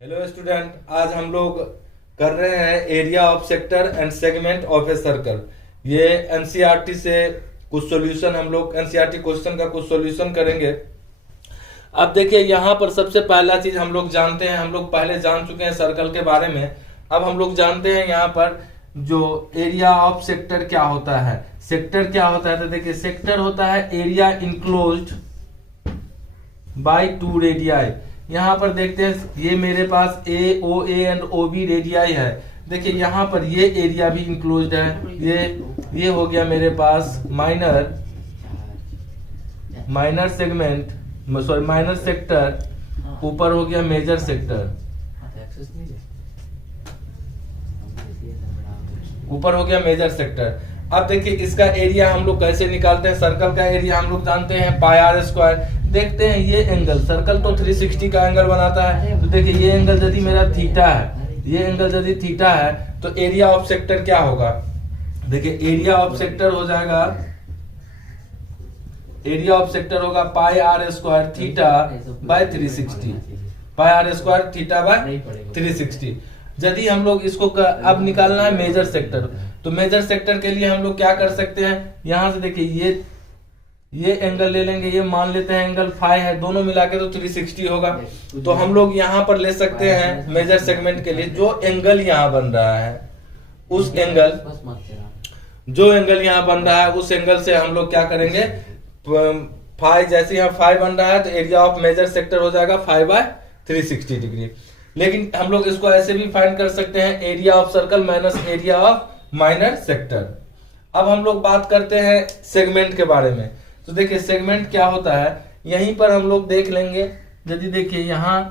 Hello student, आज हम लोग कर रहे हैं area of sector and segment of a circle. ये एनसीईआरटी से कुछ सॉल्यूशन, हम लोग एनसीईआरटी क्वेश्चन का कुछ सॉल्यूशन करेंगे। अब देखिए, यहाँ पर सबसे पहला चीज हम लोग जानते हैं, हम लोग पहले जान चुके हैं सर्कल के बारे में। अब हम लोग जानते हैं यहाँ पर जो एरिया ऑफ सेक्टर क्या होता है। सेक्टर क्या होता है, तो देखिए सेक्टर होता है area enclosed by two radii. यहाँ पर देखते हैं, ये मेरे पास A O A and O B radii है। देखिए यहाँ पर ये एरिया भी इंक्लोज्ड है। ये हो गया मेरे पास minor segment, sorry minor sector. ऊपर हो गया मेजर सेक्टर, ऊपर हो गया मेजर सेक्टर। अब देखिए इसका एरिया हम लोग कैसे निकालते हैं। सर्कल का एरिया हम लोग जानते हैं पाई आर स्क्वायर। देखते हैं ये एंगल, सर्कल तो 360 का एंगल बनाता है। तो देखिए ये एंगल यदि मेरा थीटा है, ये एंगल यदि थीटा है, तो एरिया ऑफ सेक्टर क्या होगा। देखिए एरिया ऑफ सेक्टर हो जाएगा, एरिया ऑफ सेक्टर होगा pi are square theta by 360, pi are square theta by 360। यदि हम लोग इसको अब निकालना है मेजर सेक्टर, तो मेजर सेक्टर के लिए हम लोग क्या कर सकते हैं। यहां से देखिए ये एंगल ले लेंगे, ये मान लेते हैं एंगल फाई है, दोनों मिला के तो 360 होगा। तो हम लोग यहाँ पर ले सकते हैं मेजर सेगमेंट के लिए जो एंगल यहाँ बन रहा है, उस एंगल, जो एंगल यहाँ बन रहा है उस एंगल से हम लोग क्या करेंगे, फाई, जैसे यहाँ फाई बन रहा है तो एरिया ऑफ मेजर सेक्टर हो जाएगा 5/360 डिग्री। लेकिन हम लोग इसको ऐसे भी फाइंड कर सकते हैं, area of circle minus area of minor sector. अब हम लोग बात करते हैं सेगमेंट के बारे में। तो देखिए सेगमेंट क्या होता है, यहीं पर हम लोग देख लेंगे। यदि देखिए यहां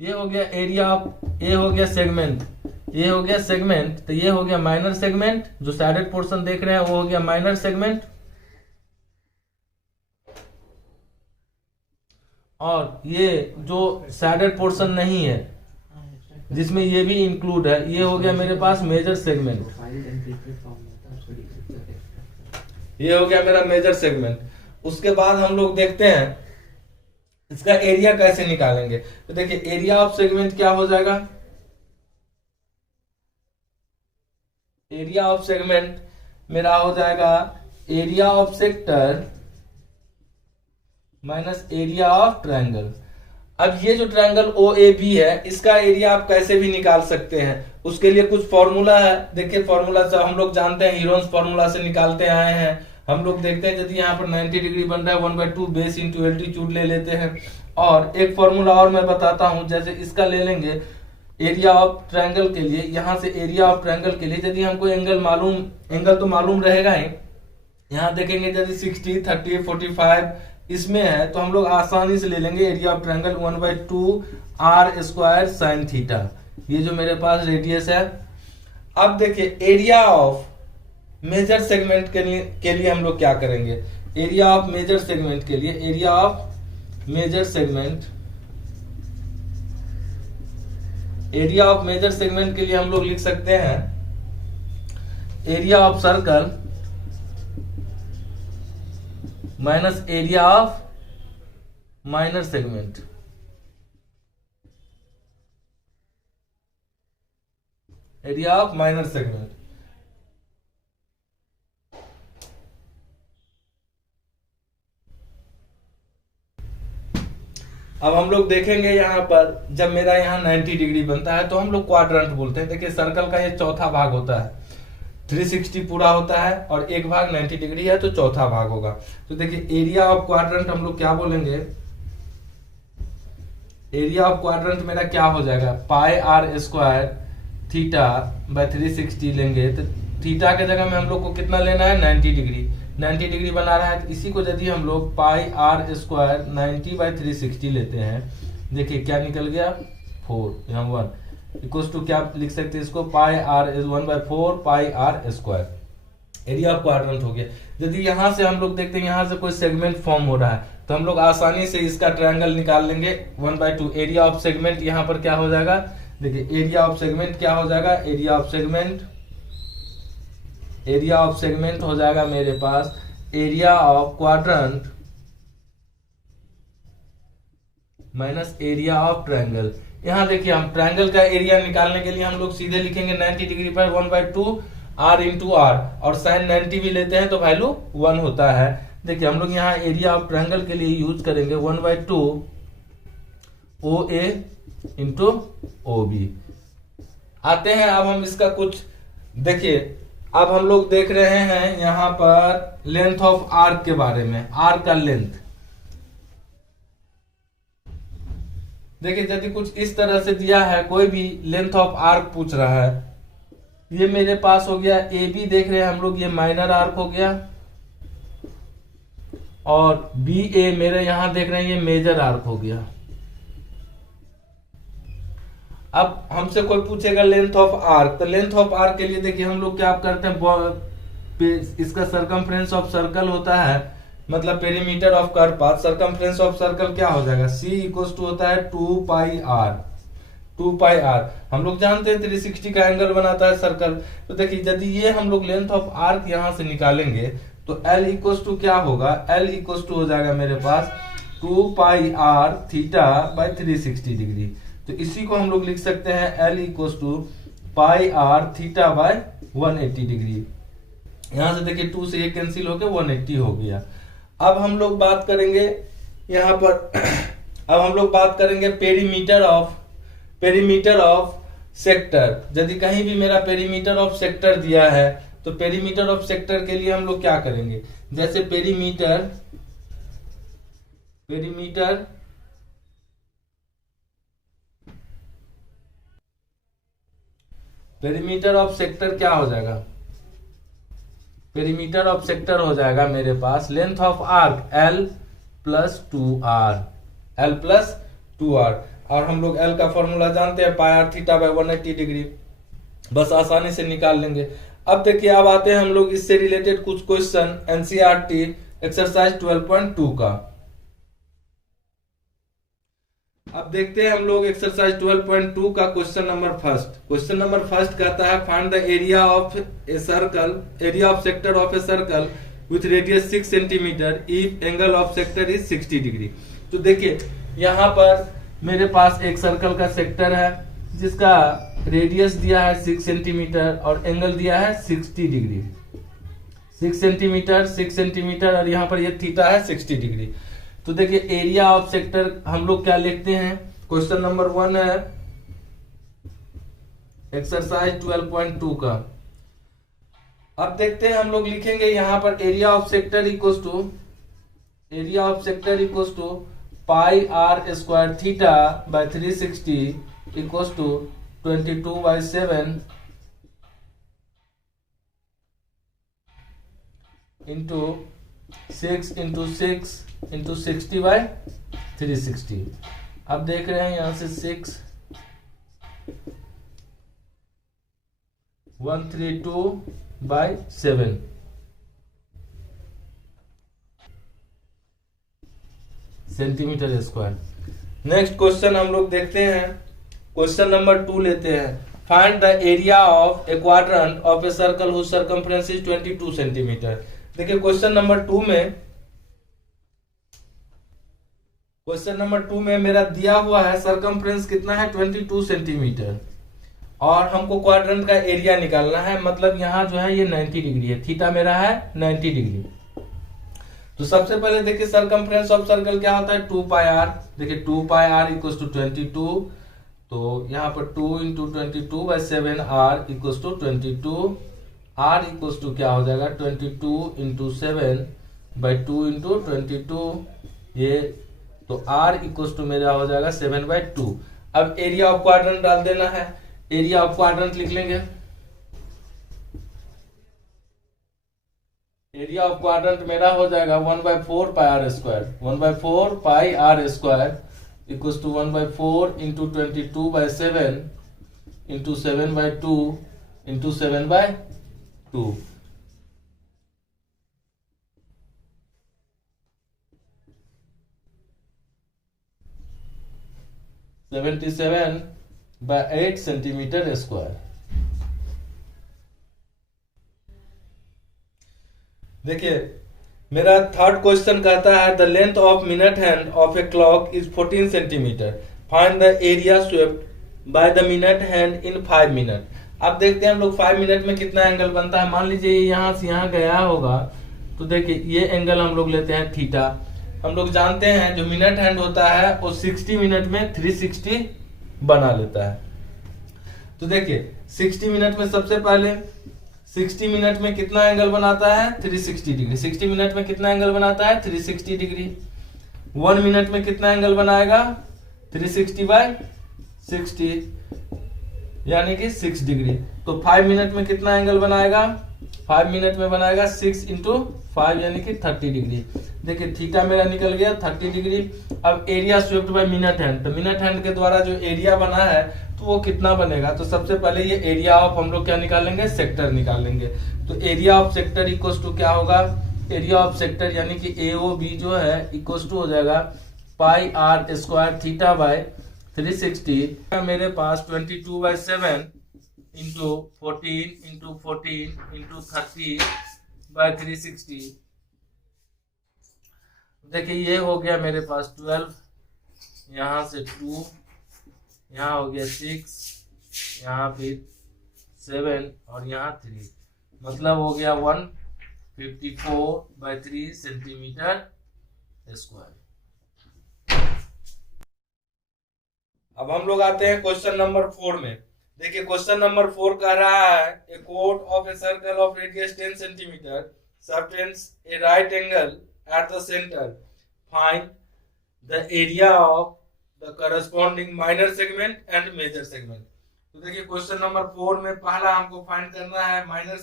ये हो गया एरिया ऑफ, ये हो गया सेगमेंट, ये हो गया सेगमेंट, तो ये हो गया माइनर सेगमेंट। जो साइडेड पोर्शन देख रहे हैं वो हो गया माइनर सेगमेंट, और ये जो साइडेड पोर्शन नहीं है जिसमें ये भी इंक्लूड है, ये हो गया मेरे पास मेजर सेगमेंट। ये हो गया मेरा मेजर सेगमेंट। उसके बाद हम लोग देखते हैं इसका एरिया कैसे निकालेंगे। तो देखिए एरिया ऑफ सेगमेंट क्या हो जाएगा, एरिया ऑफ सेगमेंट मेरा हो जाएगा area of sector minus area of triangle. अब ये जो ट्रायंगल ओ ए बी है, इसका एरिया आप कैसे भी निकाल सकते हैं। उसके लिए कुछ फॉर्मूला है। देखिए फॉर्मूला से हम लोग जानते हैं, हीरोन्स फॉर्मूला से निकालते आए हैं। हम लोग देखते हैं यदि यहाँ पर 90 डिग्री बन रहा है 1/2 बेस इंटू एल्टीट्यूड ले लेते हैं। और एक फॉर्मूला और मैं बताता हूं, जैसे इसका ले लेंगे एरिया ऑफ ट्रायंगल के लिए। यहां से एरिया ऑफ ट्रायंगल के लिए यदि हमको एंगल मालूम, एंगल तो मालूम रहेगा ही। यहाँ देखेंगे यदि 60, 30, 45 इसमें है, तो हम लोग आसानी से ले लेंगे area of triangle 1/2 are square sine theta. ये जो मेरे पास रेडियस है। अब देखिए एरिया ऑफ मेजर सेगमेंट के लिए हम लोग क्या करेंगे। एरिया ऑफ मेजर सेगमेंट के लिए, area of major segment, area of major segment के लिए हम लोग लिख सकते हैं area of circle minus area of minor segment. Area of minor segment. अब हम लोग देखेंगे यहाँ पर जब मेरा यहाँ 90 डिग्री बनता है तो हम लोग क्वाड्रेंट बोलते हैं। देखिए सर्कल का ये चौथा भाग होता है, 360 पूरा होता है और एक भाग 90 डिग्री है तो चौथा भाग होगा। तो देखिए एरिया ऑफ क्वाड्रेंट हम लोग क्या बोलेंगे, एरिया ऑफ क्वाड्रेंट मेरा क्या हो जाएगा, pi are square theta by 360 लेंगे। तो थीटा के जगह में हम लोग को कितना लेना है, 90 डिग्री। 90 डिग्री बना रहा है, तो इसी को यदि हम लोग पाई आर स्क्वायर 90/360 लेते हैं, देखिए क्या निकल गया 4, यहाँ 1 इक्वल टू क्या लिख सकते हैं इसको, pi r is 1/4 pi are square. Area of quadrant हो गया। यदि यहां से हम लोग देखते हैं यहां से कोई सेगमेंट फॉर्म हो रहा है, तो हम लोग आसानी से इसका ट्रायंगल निकाल लेंगे 1/2। एरिया ऑफ सेगमेंट यहाँ पर क्या हो जाएगा, देखिए एरिया ऑफ सेगमेंट क्या हो जाएगा, area of segment, area of segment हो जाएगा मेरे पास area of quadrant minus area of triangle. यहाँ देखिए हम ट्रायंगल का एरिया निकालने के लिए हम लोग सीधे लिखेंगे 90 डिग्री पर 1/2 आर इंटू आर, और साइन 90 भी लेते हैं तो वैल्यू 1 होता है। देखिए हम लोग यहाँ एरिया ऑफ ट्रायंगल के लिए यूज करेंगे 1/2 ओ ए इंटू ओ बी। आते हैं अब हम इसका कुछ देखिए, अब हम लोग देख रहे हैं यहाँ पर लेंथ ऑफ आर्क के बारे में, आर्क का लेंथ। देखिए यदि कुछ इस तरह से दिया है, कोई भी लेंथ ऑफ आर्क पूछ रहा है, ये मेरे पास हो गया ए बी, देख रहे हैं हम लोग ये माइनर आर्क हो गया, और बी ए मेरे यहां देख रहे हैं ये मेजर आर्क हो गया। अब हमसे कोई पूछेगा लेंथ ऑफ आर्क, तो लेंथ ऑफ आर्क के लिए देखिए हम लोग क्या करते हैं, इसका सरकमफ्रेंस ऑफ सर्कल होता है, मतलब perimeter of curve path. Circumference of circle क्या हो जाएगा, C इक्वल टू होता है 2 पाई आर। 2 पाई आर हम लोग जानते हैं 360 का एंगल बनाता है सर्कल। तो देखिए यदि ये हम लोग लेंथ ऑफ आर्क यहां से निकालेंगे तो L इक्वल टू क्या होगा, L इक्वल टू हो जाएगा मेरे पास 2 pi r theta by 360 degree. तो इसी को हम लोग लिख सकते हैं L equal to pi r theta by 180 degree. यहां से देखिए 2 से ये कैंसिल होकर 180 हो गया। अब हम लोग बात करेंगे यहाँ पर अब हम लोग बात करेंगे पेरीमीटर ऑफ सेक्टर। यदि कहीं भी मेरा पेरीमीटर ऑफ सेक्टर दिया है तो पेरीमीटर ऑफ सेक्टर के लिए हम लोग क्या करेंगे, जैसे पेरीमीटर ऑफ सेक्टर क्या हो जाएगा, पेरीमीटर ऑफ सेक्टर हो जाएगा मेरे पास length of arc L plus 2R, L plus 2R। और हम लोग L का फॉर्मूला जानते हैं, pi r theta by 180 degree, बस आसानी से निकाल लेंगे। अब देखिए अब आते हैं हम लोग इससे रिलेटेड कुछ क्वेश्चन एनसीईआरटी एक्सरसाइज 12.2 का। अब देखते हैं हम लोग एक्सरसाइज 12.2 का question number first. Question number first कहता है find the area of a circle, area of sector of a circle with radius 6 centimetre if angle of sector is 60 degree. तो देखिए यहाँ पर मेरे पास एक सर्कल का सेक्टर है जिसका रेडियस दिया है 6 सेंटीमीटर और एंगल दिया है 60 डिग्री। 6 सेंटीमीटर और यहाँ पर ये थीटा है 60 डिग्री। तो देखिए एरिया ऑफ सेक्टर हम लोग क्या लिखते हैं, क्वेश्चन नंबर 1 है एक्सरसाइज 12.2 का। अब देखते हैं हम लोग लिखेंगे यहाँ पर area of sector equal to pi are square theta by 360 equal to 22/7 into 6 into 6 into 60/360। अब देख रहे हैं यहां से 6 132/7 सेंटीमीटर स्क्वायर। नेक्स्ट क्वेश्चन हम लोग देखते हैं, क्वेश्चन नंबर 2 लेते हैं। Find the area of a quadrant of a circle whose circumference is 22 centimetre. देखिए क्वेश्चन नंबर 2 में मेरा दिया हुआ है सर्कमफ्रेंस कितना है 22 सेंटीमीटर और हमको क्वाड्रेंट का एरिया निकालना है, मतलब यहाँ जो है ये 90 डिग्री है, थीटा मेरा है 90 डिग्री। तो सबसे पहले देखिए सर्कमफ्रेंस ऑफ सर्कल क्या होता है 2 पाई आर। देखिए 2 पाई आर इक्वल टू 22, तो यहाँ पर 2 into 22/7 r equal to 22। R equal to क्या हो जाएगा 22 इंटू 7/2 इंटू 22, ये तो आर इक्वल टू मेरा हो जाएगा 7/2। अब एरिया ऑफ क्वाड्रेंट डाल देना है, एरिया ऑफ क्वाड्रेंट लिख लेंगे। एरिया ऑफ क्वाड्रेंट मेरा हो जाएगा 1/4 pi are square, 1/4 pi are square equal to 1/4 into 22/7 into 7/2 into 7/2। तो 77/8 सेंटीमीटर स्क्वायर। देखिए मेरा थर्ड क्वेश्चन कहता है the length of minute hand of a clock is 14 centimetre, find the area swept by the minute hand in 5 minute. अब देखते हैं हम लोग 5 मिनट में कितना एंगल बनता है। मान लीजिए यहाँ से यहाँ गया होगा, तो देखिए ये एंगल हम लोग लेते हैं थीटा। हम लोग जानते हैं जो मिनट हैंड होता है वो 60 मिनट में 360 बना लेता है। तो देखिए 60 मिनट में सबसे पहले 60 मिनट में कितना एंगल बनाता है 360 डिग्री। 60 मिनट में कितना एंगल बनाता है 360 डिग्री। 1 मिनट में कितना एंगल बनाएगा 360 बाय 60 यानी कि 6 डिग्री। तो 5 मिनट में कितना एंगल बनाएगा 5 मिनट में बनाएगा 6 इंटू 5 यानी कि 30 डिग्री। देखिए थीटा मेरा निकल गया 30 डिग्री। अब area swept by minute hand, तो मिनट हैंड के द्वारा जो एरिया बना है तो वो कितना बनेगा। तो सबसे पहले ये एरिया ऑफ हम लोग क्या निकालेंगे सेक्टर निकालेंगे। तो area of sector equal to क्या होगा, एरिया ऑफ सेक्टर यानी कि AOB जो है इक्वल टू हो जाएगा pi are square theta by 360। मेरे पास 22/7 इंटू 14 इंटू 14 इंटू 30 बाय 360। देखिए ये हो गया मेरे पास 12, यहाँ से 2, यहाँ हो गया 6, यहाँ फिर 7 और यहाँ 3, मतलब हो गया 154/3 सेंटीमीटर स्क्वायर। अब हम लोग आते हैं क्वेश्चन नंबर 4 में। देखिए क्वेश्चन नंबर 4 कह रहा है ए कोट of a circle of radius 10 centimetre subtends a right angle at the centre, find the area of the corresponding minor segment and major segment. तो देखिए क्वेश्चन नंबर 4 में पहला हमको फाइंड करना है माइनर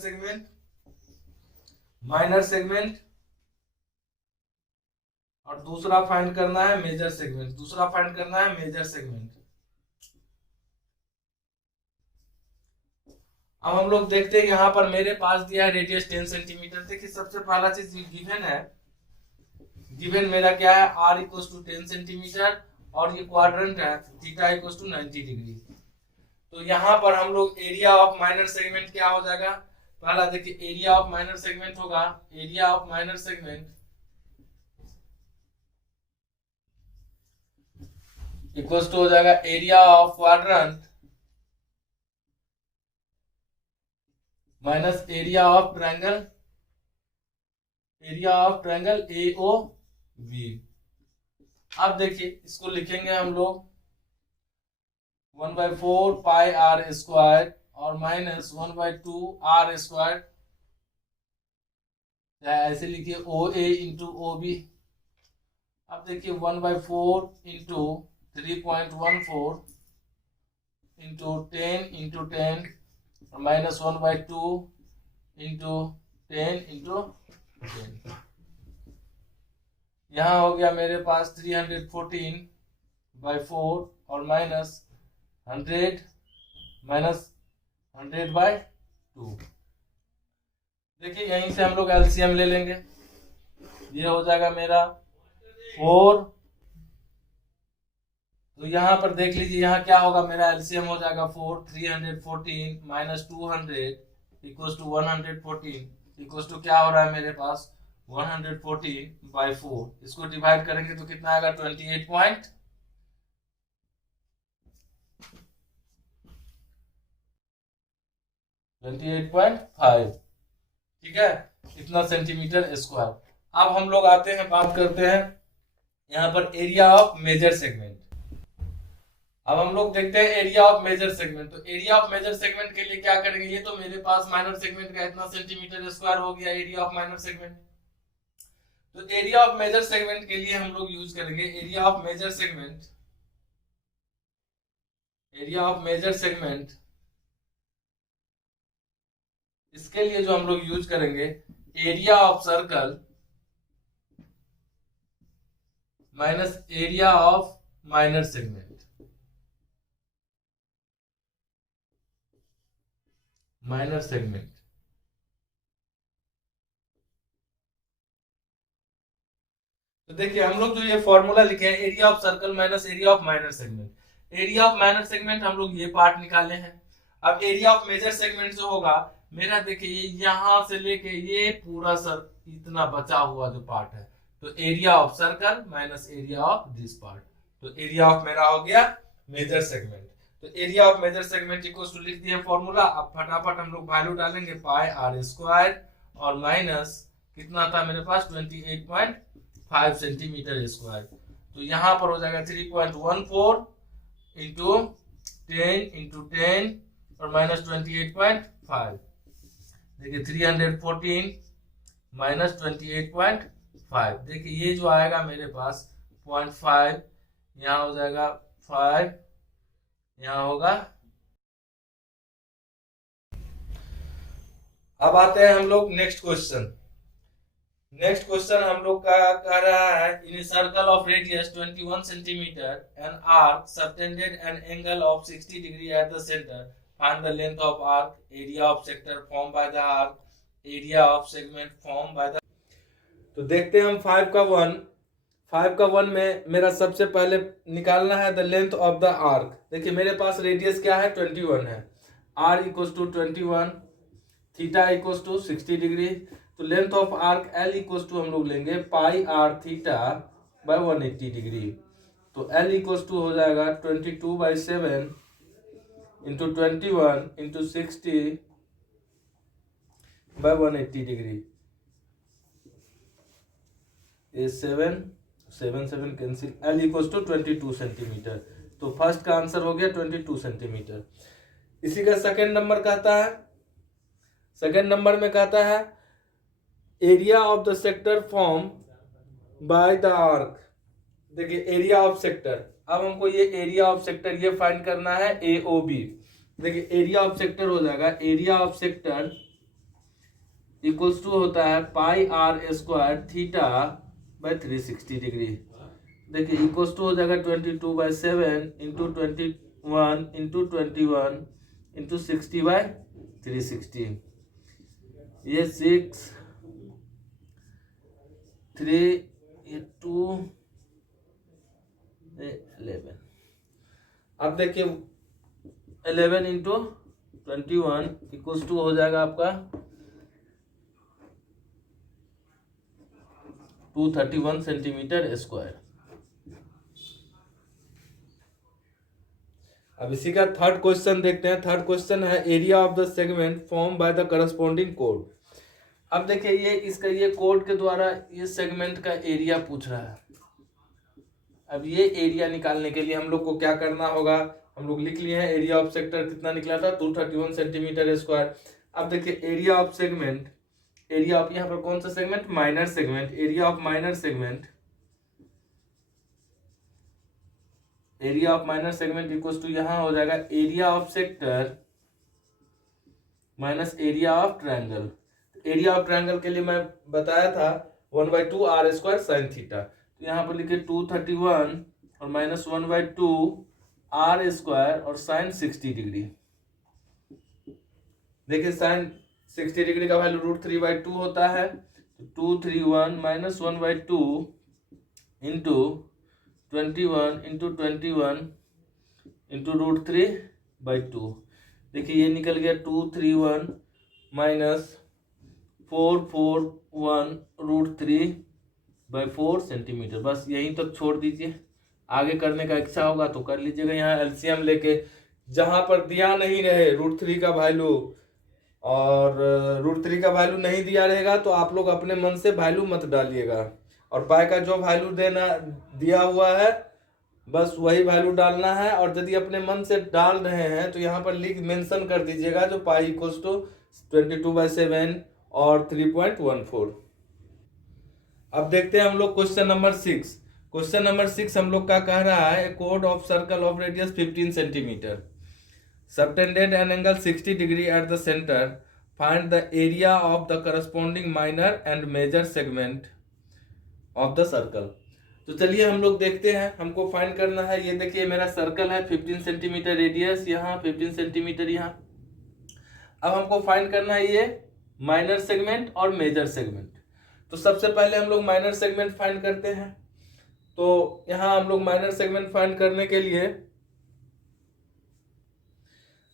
सेगमेंट और दूसरा फाइंड करना है मेजर सेगमेंट। अब हम लोग देखते हैं यहाँ पर मेरे पास दिया है रेडियस 10 सेंटीमीटर। देखिए सबसे पहला चीज गिवन है, गिवन मेरा क्या है r इक्वल टू 10 सेंटीमीटर और ये क्वाड्रेंट है थीटा इक्वल टू 90 डिग्री। तो यहाँ पर हम लोग एरिया ऑफ माइनर सेगमेंट क्या हो जाएगा, पहला देखिए एरिया ऑफ माइनर सेगमेंट होगा, area of minor segment equal to हो जाएगा area of quadrant minus area of triangle AOB। अब देखिए इसको लिखेंगे हम लोग 1/4 पाई आर स्क्वायर और माइनस 1/2 आर स्क्वायर, ऐसे लिखिए OA इंटू OB। अब देखिए 1/4 into 3.14 into 10 into 10 minus 1/2 into 10 into 10। यहाँ हो गया मेरे पास 314/4 और माइनस 100/2। देखिए यहीं से हम लोग एलसीएम ले लेंगे, ये हो जाएगा मेरा 4। तो यहाँ पर देख लीजिए यहाँ क्या होगा, मेरा एलसीएम हो जाएगा 4, 314 minus 200 equal to 114 equal to क्या हो रहा है मेरे पास 114/4। इसको डिवाइड करेंगे तो कितना आएगा 28.5, ठीक है, इतना सेंटीमीटर स्क्वायर। अब हम लोग आते हैं बात करते हैं यहाँ पर एरिया ऑफ मेजर सेगमेंट। अब हम लोग देखते हैं एरिया ऑफ मेजर सेगमेंट। तो एरिया ऑफ मेजर सेगमेंट के लिए क्या करेंगे, ये तो मेरे पास माइनर सेगमेंट का इतना सेंटीमीटर स्क्वायर हो गया एरिया ऑफ माइनर सेगमेंट। तो एरिया ऑफ मेजर सेगमेंट के लिए हम लोग यूज करेंगे एरिया ऑफ मेजर सेगमेंट। इसके लिए जो हम लोग यूज करेंगे area of circle minus area of minor segment. तो देखिए हम लोग जो ये फॉर्मूला लिखे हैं area of circle minus area of minor segment, area of minor segment हम लोग ये पार्ट निकाले हैं। अब एरिया ऑफ मेजर सेगमेंट जो होगा मेरा, देखिए यहां से लेके ये पूरा इतना बचा हुआ जो पार्ट है, तो area of circle minus area of this part, तो एरिया ऑफ मेरा हो गया मेजर सेगमेंट। तो area of major segment equal to लिख दिया फॉर्मूला। अब फटाफट हम लोग वैल्यू डालेंगे पाई आर स्क्वायर और माइनस कितना था मेरे पास 28.5 सेंटीमीटर स्क्वायर, तो यहाँ पर हो जाएगा 3.14 इंटू 10 और माइनस 28.5, देखिए 314 माइनस 28.5, देखिए ये जो आएगा मेरे पास 0.5, यहाँ हो जाएगा 5, यहाँ होगा। अब आते हैं हम लोग नेक्स्ट क्वेश्चन। नेक्स्ट क्वेश्चन हम लोग का कह रहा है in circle of radius 21 centimetre an arc subtended an angle of 60 degree at the centre, find the length of arc, area of sector form by the arc, area of segment form by the. तो देखते हैं हम 5 का 1 में मेरा सबसे पहले निकालना है the length of the arc. देखिए मेरे पास रेडियस क्या है 21 है, r equals to 21, theta equals to 60 degree, तो length of arc l equals to हम लोग लेंगे pi r theta by 180 degree, तो l इक्वल्स टू हो जाएगा 22/7 इंटू 21 इंटू 60 बाय 180 डिग्री, ये 7 cancel, l equals to 22 centimetre, तो फर्स्ट का आंसर हो गया 22 सेंटीमीटर। इसी का सेकंड नंबर कहता है, सेकंड नंबर में कहता है area of the sector form by the arc. देखिए एरिया ऑफ सेक्टर, अब हमको ये एरिया ऑफ सेक्टर ये फाइंड करना है AOB। देखिए एरिया ऑफ सेक्टर हो जाएगा, area of sector equals to होता है pi are square theta by 360 degree, देखिए इक्वल्स टू हो जाएगा 22/7 इंटू 21 इंटू 21 इंटू 60/360, ये 6 3 ये 2 11। अब देखिए 11 इंटू 21 इक्वल्स टू हो जाएगा आपका 231 सेंटीमीटर स्क्वायर। अब इसी का थर्ड क्वेश्चन देखते हैं। थर्ड क्वेश्चन है area of the segment form by the corresponding code. अब देखिए ये इसका ये कोड के द्वारा ये सेगमेंट का एरिया पूछ रहा है। अब ये एरिया निकालने के लिए हम लोग को क्या करना होगा, हम लोग लिख लिए हैं एरिया ऑफ सेक्टर कितना निकला था 231 सेंटीमीटर स्क्वायर। अब देखिए area of segment, area of यहाँ पर कौन सा segment, minor segment, area of minor segment, area of minor segment equals to यहाँ हो जाएगा area of sector minus area of triangle. Area of triangle के लिए मैं बताया था 1/2 r स्क्वायर साइन थीटा, तो यहाँ पर लिखे 231 और माइनस 1/2 r स्क्वायर और साइन 60 डिग्री। देखिए साइन 60 डिग्री का वैल्यू √3/2 होता है, तो 231 माइनस 1/2 इंटू 21 इंटू 21 इंटू √3/2। देखिए ये निकल गया 231 माइनस 441 √3/4 सेंटीमीटर। बस यहीं तक छोड़ दीजिए, आगे करने का इच्छा होगा तो कर लीजिएगा। यहाँ एलसीएम लेके जहां पर दिया नहीं रहे √3 का वैल्यू और √3 का वैल्यू नहीं दिया रहेगा तो आप लोग अपने मन से वैल्यू मत डालिएगा, और पाई का जो वैल्यू देना दिया हुआ है बस वही वैल्यू डालना है। और यदि अपने मन से डाल रहे हैं तो यहाँ पर लिख मेंशन कर दीजिएगा जो पाई इक्वल्स टू 22/7 और 3.14। अब देखते हैं हम लोग क्वेश्चन नंबर 6। क्वेश्चन नंबर 6 हम लोग का कह रहा है कोड of circle of radius 15 centimetre subtended an angle 60 degree at the centre, find the area of the corresponding minor and major segment of the circle. तो चलिए हम लोग देखते हैं, हमको फाइंड करना है। ये देखिए मेरा सर्कल है 15 सेंटीमीटर रेडियस, यहाँ 15 सेंटीमीटर यहाँ। अब हमको फाइंड करना है ये माइनर सेगमेंट और मेजर सेगमेंट। तो सबसे पहले हम लोग माइनर सेगमेंट फाइंड करते हैं। तो यहाँ हम लोग माइनर सेगमेंट फाइंड करने के लिए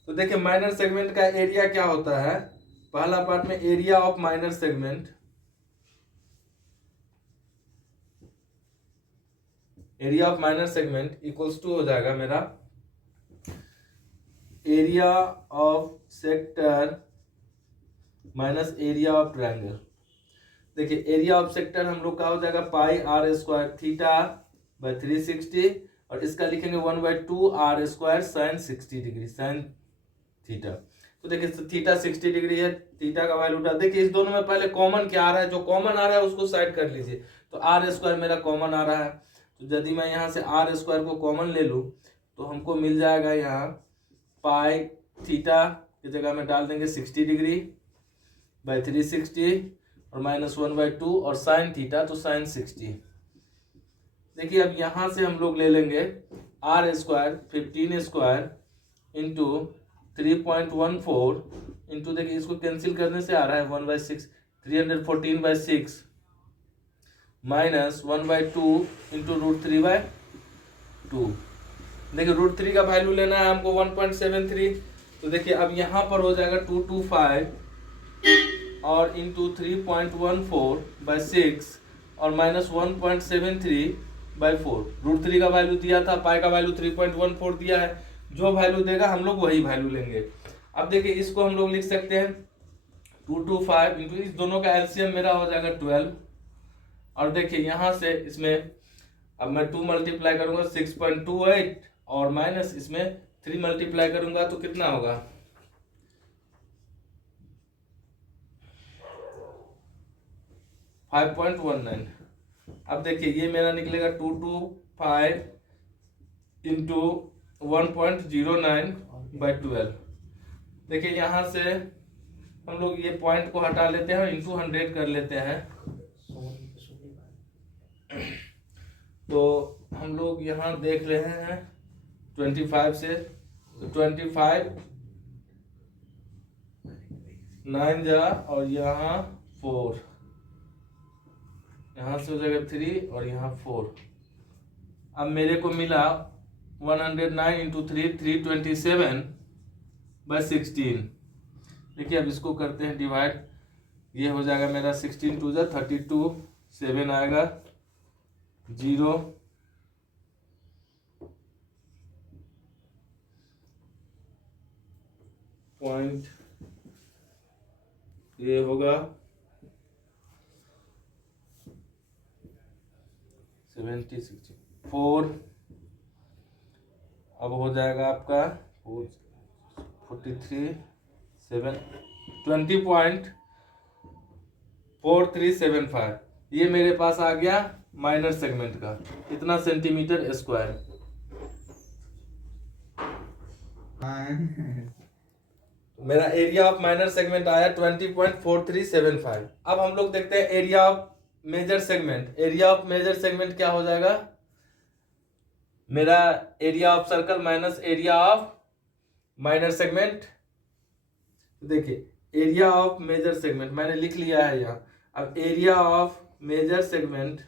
तो देखिए माइनर सेगमेंट का एरिया क्या होता है। पहला पार्ट में area of minor segment, area of minor segment equals to हो जाएगा मेरा area of sector minus area of triangle. देखिए एरिया ऑफ सेक्टर हम लोग का हो जाएगा pi are square theta by 360 और इसका लिखेंगे 1/2 are square sine 60 degree sine theta. तो देखिए थीटा 60 डिग्री है, थीटा का वैल्यू उठा। देखिए इस दोनों में पहले कॉमन क्या आ रहा है, जो कॉमन आ रहा है उसको साइड कर लीजिए। तो आर स्क्वायर मेरा कॉमन आ रहा है, तो यदि मैं यहाँ से आर स्क्वायर को कॉमन ले लूँ तो हमको मिल जाएगा यहाँ पाई थीटा की जगह में डाल देंगे 60 डिग्री बाय 360 और -1/2 और साइन थीटा तो साइन 60। देखिए अब यहां से हम लोग ले लेंगे r square 15 square into 3.14 into, देखिए इसको कैंसिल करने से आ रहा है 1/6 314/6 माइनस 1/2 इंटू √3/2। देखिए √3 का वैल्यू लेना है हमको 1.73। तो देखिए अब यहाँ पर हो जाएगा 225 और इंटू 3.14/6 और -1.73/4। √3 का वैल्यू दिया था, पाई का वैल्यू 3.14 दिया है, जो वैल्यू देगा हम लोग वही वैल्यू लेंगे। अब देखिए इसको हम लोग लिख सकते हैं 225 इंटू इस दोनों का एलसीएम मेरा हो जाएगा 12 और देखिए यहाँ से इसमें अब मैं 2 मल्टीप्लाई करूंगा 6.28 और माइनस इसमें 3 मल्टीप्लाई करूंगा तो कितना होगा 5.19। अब देखिए ये मेरा निकलेगा 225 इंटू 1.09/12। देखिए यहाँ से हम लोग ये पॉइंट को हटा लेते हैं और इंटू 100 कर लेते हैं। तो हम लोग यहाँ देख रहे हैं 25 से, तो 25 9 जा और यहाँ 4, यहाँ से हो जाएगा 3 और यहाँ 4। अब मेरे को मिला 109 इंटू 3 327/16। देखिए अब इसको करते हैं डिवाइड, ये हो जाएगा मेरा 16 2 जा 32, 7 आएगा 0 पॉइंट, ये होगा 70 64। अब हो जाएगा आपका 43 7 20.4375। ये मेरे पास आ गया माइनर सेगमेंट का इतना सेंटीमीटर स्क्वायर। मेरा एरिया ऑफ माइनर सेगमेंट आया 20.4375। अब हम लोग देखते हैं area of major segment. Area of major segment क्या हो जाएगा मेरा area of circle minus area of minor segment. देखिए एरिया ऑफ मेजर सेगमेंट मैंने लिख लिया है यहाँ। अब area of major segment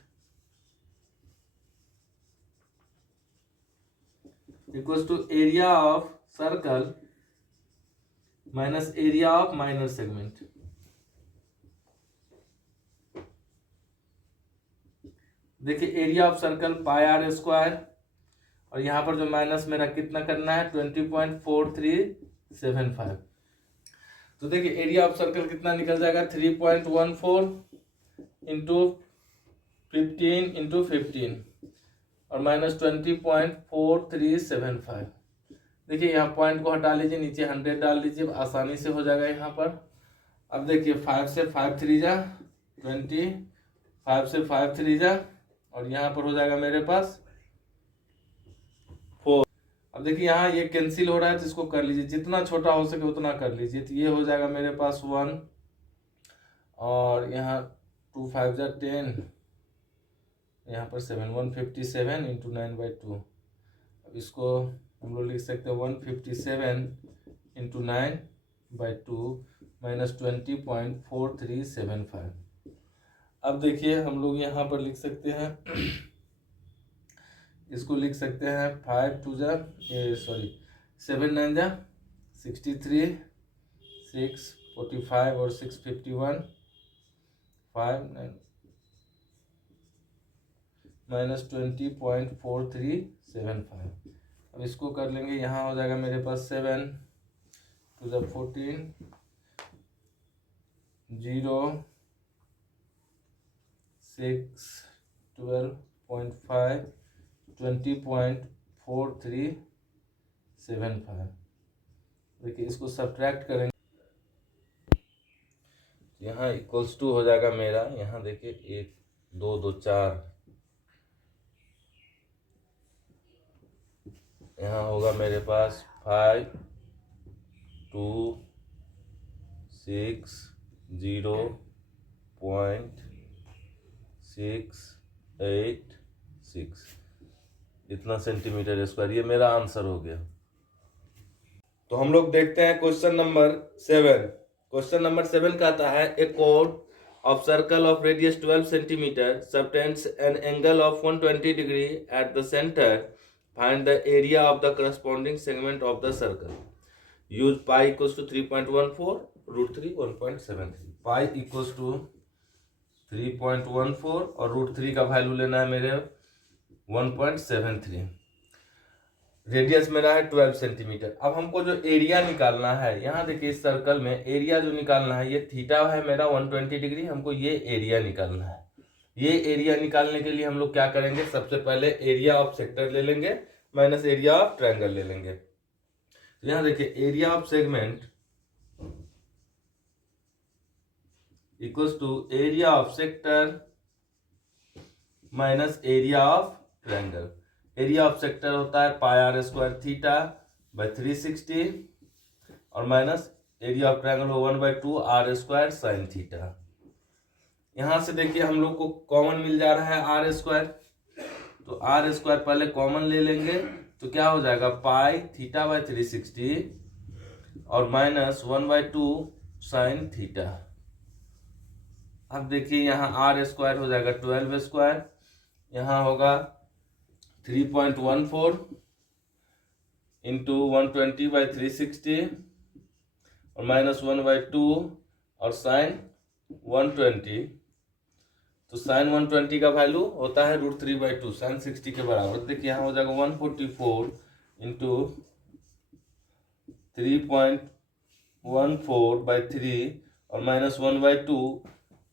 equals to area of circle minus area of minor segment. देखिए area of circle pi are square और यहां पर जो माइनस मेरा कितना करना है 20.4375। तो देखिए एरिया ऑफ सर्कल कितना निकल जाएगा 3.14 इंटू 15 इंटू 15 और माइनस 20.4375। देखिए यहाँ पॉइंट को हटा लीजिए, नीचे 100 डाल लीजिए, आसानी से हो जाएगा यहाँ पर। अब देखिए 5 से 5 3 जा 20, 5 से 5 3 जा और यहाँ पर हो जाएगा मेरे पास 4। अब देखिए यहाँ ये कैंसिल हो रहा है तो इसको कर लीजिए, जितना छोटा हो सके उतना कर लीजिए। तो ये हो जाएगा मेरे पास 1 और यहाँ 2 5 जा 10, यहाँ पर 7 157 इंटू 9/2। अब इसको हम लोग लिख सकते हैं 157 इंटू 9/2 माइनस 20.4375। अब देखिए हम लोग यहाँ पर लिख सकते हैं इसको लिख सकते हैं 5 2 जा 7 9 जा 63 6 45 और 6 51 5 9 माइनस 20.4375। अब इसको कर लेंगे, यहाँ हो जाएगा मेरे पास 7 टू द 14 0 6 12.5 20.4375। देखिए इसको सब्ट्रैक्ट करेंगे, यहाँ इक्वल्स टू हो जाएगा मेरा, यहाँ देखिए 1 2 2 4, यहाँ होगा मेरे पास 5 2 6 0.686 इतना सेंटीमीटर स्क्वायर। ये मेरा आंसर हो गया। तो हम लोग देखते हैं क्वेश्चन नंबर 7। क्वेश्चन नंबर 7 कहता है ए code of circle of radius 12 centimeter subtends an angle of 120 degree at the center. Find the area of the corresponding segment of the circle. Use pi equals to 3.14 root 3 1.73. pi equals to 3.14 और root 3 का value लेना है मेरे 1.73। Radius मेरा है 12 centimetre. अब हमको जो एरिया निकालना है, यहाँ देखिए इस सर्कल में एरिया जो निकालना है, ये थीटा है मेरा 120 डिग्री, हमको ये एरिया निकालना है। ये एरिया निकालने के लिए हम लोग क्या करेंगे, सबसे पहले एरिया ऑफ सेक्टर ले लेंगे माइनस एरिया ऑफ ट्रायंगल ले लेंगे। तो यहाँ देखिए area of segment equals to area of sector minus area of triangle. Area of sector होता है pi are square theta by 360 और minus area of triangle 1/2 are square sine theta. यहां से देखिए हम लोग को कॉमन मिल जा रहा है आर स्क्वायर, तो आर स्क्वायर पहले कॉमन ले लेंगे, तो क्या हो जाएगा पाई थीटा बाई 360 और माइनस 1/2 साइन थीटा। अब देखिए यहाँ आर स्क्वायर हो जाएगा 12 स्क्वायर, यहाँ होगा 3.14 इंटू 120 बाई 360 और माइनस 1/2 और साइन 120। तो साइन 120 का वैल्यू होता है √3/2 साइन 60 के बराबर। देखिए यहाँ हो जाएगा 144 इंटू 3.14 बाई 3 और माइनस 1/2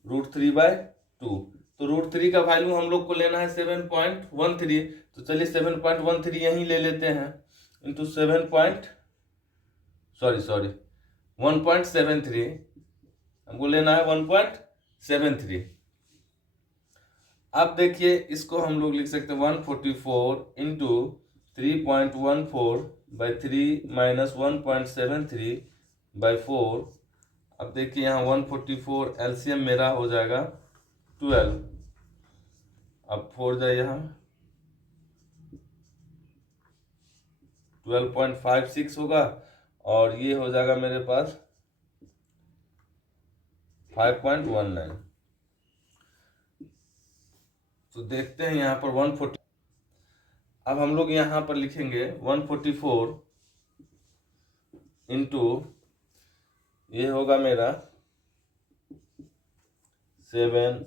√3/2। तो √3 का वैल्यू हम लोग को लेना है 7.13, तो चलिए 7.13 यहीं ले लेते हैं इंटू 1.73 हमको लेना है 1.73। अब देखिए इसको हम लोग लिख सकते हैं 144 इंटू 3.14 बाई 3 माइनस 1.73 बाई 4। अब देखिए यहाँ 144 एलसीएम मेरा हो जाएगा 12। अब 4 जाए यहाँ 12.56 होगा और ये हो जाएगा मेरे पास 5.19। तो देखते हैं यहाँ पर 140। अब हम लोग यहाँ पर लिखेंगे 144 इंटू ये होगा मेरा 7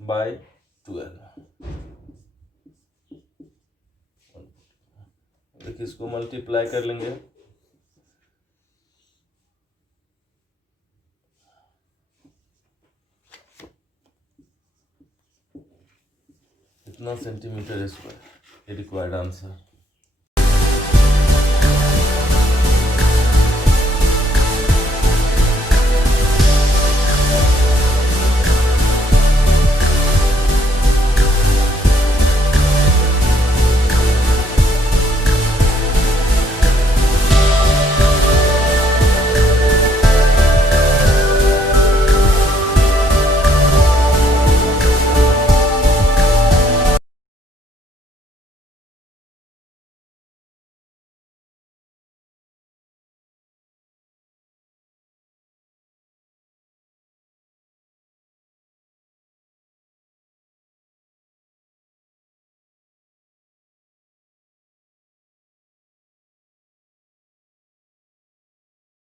बाई 12। देखिए इसको मल्टीप्लाई कर लेंगे, इतना सेंटीमीटर स्क्वायर। ये रिक्वायर्ड आंसर।